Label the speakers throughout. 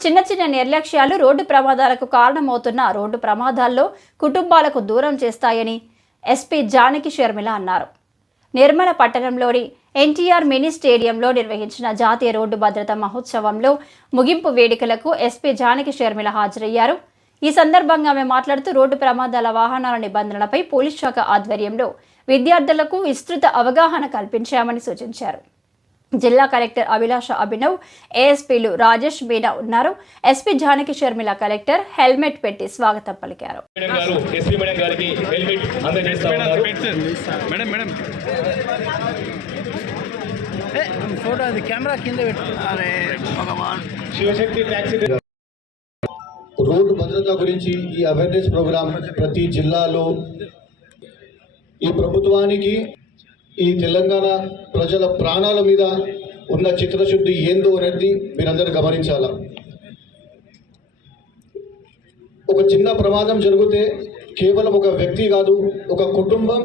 Speaker 1: చిన్న చిన్న నిర్లక్ష్యాలు రోడ్డు ప్రమాదాలకు కారణమవుతున్న రోడ్డు ప్రమాదాల్లో కుటుంబాలకు దూరం చేస్తాయని ఎస్పీ జానకి షర్మిల అన్నారు. నిర్మల పట్టణంలోని ఎన్టీఆర్ మినీ స్టేడియంలో నిర్వహించిన జాతీయ రోడ్డు భద్రత మహోత్సవంలో ముగింపు వేడుకలకు ఎస్పీ జానకి షర్మిల హాజరయ్యారు. ఈ సందర్భంగా ఆమె మాట్లాడుతూ రోడ్డు ప్రమాదాల వాహనాల నిబంధనలపై పోలీస్ శాఖ ఆధ్వర్యంలో విద్యార్థులకు విస్తృత అవగాహన కల్పించామని సూచించారు. జిల్లా కలెక్టర్ అభిలాష అభినవ్ ఏఎస్పీలు రాజేష్ మీనా ఉన్నారు. SP Janaki Sharmila collector helmet పెట్టి స్వాగతం పలికారు.
Speaker 2: ఫోటో అది కెమెరా కింద
Speaker 3: రోడ్డు భద్రత గురించి ఈ అవేర్నెస్ ప్రోగ్రాం ప్రతి జిల్లాలో ఈ ప్రభుత్వానికి ఈ తెలంగాణ ప్రజల ప్రాణాల మీద ఉన్న చిత్రశుద్ధి ఏందో అనేది మీరందరూ గమనించాల? ఒక చిన్న ప్రమాదం జరిగితే కేవలం ఒక వ్యక్తి కాదు ఒక కుటుంబం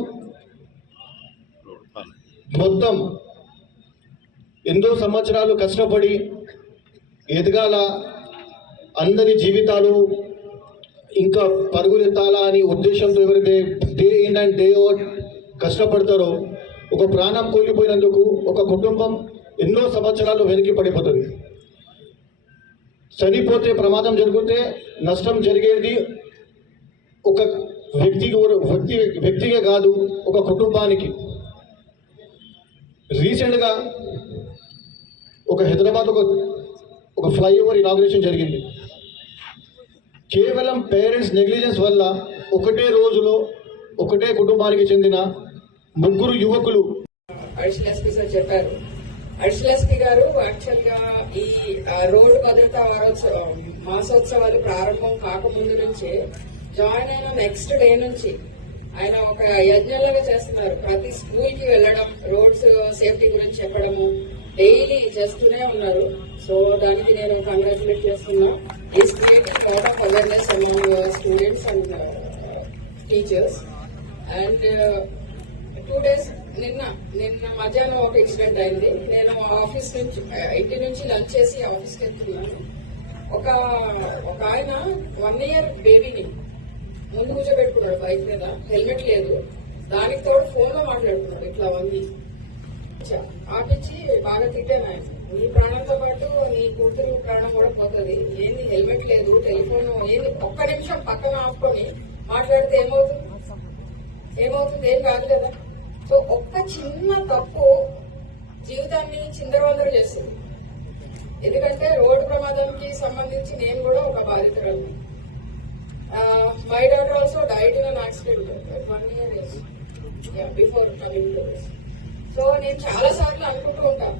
Speaker 3: మొత్తం ఎన్నో సంవత్సరాలు కష్టపడి ఎదగాల అందరి జీవితాలు ఇంకా పరుగులెత్తాలా అని ఉద్దేశంతో ఎవరైతే day in and day out కష్టపడతారో ఒక ప్రాణం కూలిపోయినందుకు ఒక కుటుంబం ఎన్నో సంవత్సరాలు వెనక్కి పడిపోతుంది. చనిపోతే ప్రమాదం జరిగితే నష్టం జరిగేది ఒక వ్యక్తికి వ్యక్తి వ్యక్తిగా కాదు ఒక కుటుంబానికి. రీసెంట్గా ఒక హైదరాబాద్ ఒక ఒక ఫ్లైఓవర్ ఇనాగ్రేషన్ జరిగింది. కేవలం పేరెంట్స్ నెగ్లిజెన్స్ వల్ల ఒకటే రోజులో ఒకటే కుటుంబానికి చెందిన ముగ్గురు యువకులు.
Speaker 4: అడిషనల్ సార్ చెప్పారు. అడిషనల్ ఎస్పీ గారు యాక్చువల్గా ఈ రోడ్డు భద్రతా వారోత్సవం మాసోత్సవాలు ప్రారంభం కాకముందు నుంచే జాయిన్ అయిన నెక్స్ట్ డే నుంచి ఆయన ఒక యజ్ఞంలాగా చేస్తున్నారు. ప్రతి స్కూల్కి వెళ్ళడం రోడ్స్ సేఫ్టీ గురించి చెప్పడము డైలీ చేస్తూనే ఉన్నారు. సో దానికి నేను కంగ్రాచులేట్ చేస్తున్నా. Is creating lot of awareness among students and teachers. And two days నిన్న నిన్న మధ్యాహ్నం ఒక ఇన్సిడెంట్ అయింది. నేను ఆఫీస్ నుంచి ఇంటి నుంచి లంచ్ చేసి ఆఫీస్కి వెళ్తున్నాను. ఒక ఒక ఆయన వన్ ఇయర్ బేబీని ముందు కూర్చోబెట్టుకున్నాడు బైక్ మీద. హెల్మెట్ లేదు. దానికి తోడు ఫోన్లో మాట్లాడుకున్నాడు. ఇట్లా వంగి ఆపించి బాగా తిట్టాను ఆయన. నీ ప్రాణంతో పాటు నీ కూతురు ప్రాణం కూడా పోతుంది. ఏంది హెల్మెట్ లేదు టెలిఫోన్ ఏంది? ఒక్క నిమిషం పక్కన ఆపుకొని మాట్లాడితే ఏమవుతుంది? ఏమవుతుంది? ఏం కాదు కదా. సో ఒక్క చిన్న తప్పు జీవితాన్ని చిందరవందర చేస్తుంది ఎందుకంటే రోడ్డు ప్రమాదంకి సంబంధించి నేను కూడా ఒక బాధితురాలు. My daughter also died in an accident one year before coming to so నేను చాలా సార్లు అనుకుంటూ ఉంటాను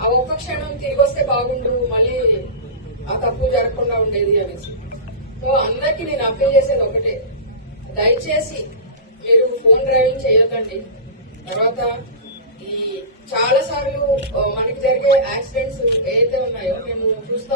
Speaker 4: ఆ ఒక్క క్షణం తిరిగి వస్తే బాగుండు మళ్ళీ ఆ తప్పు జరగకుండా ఉండేది అనేసి. సో అందరికీ నేను అప్పీల్ చేసేది ఒకటే. దయచేసి మీరు ఫోన్ డ్రైవింగ్ చేయొద్దండి. తర్వాత ఈ చాలా సార్లు మనకి జరిగే యాక్సిడెంట్స్ ఏదైతే ఉన్నాయో మేము చూస్తాం.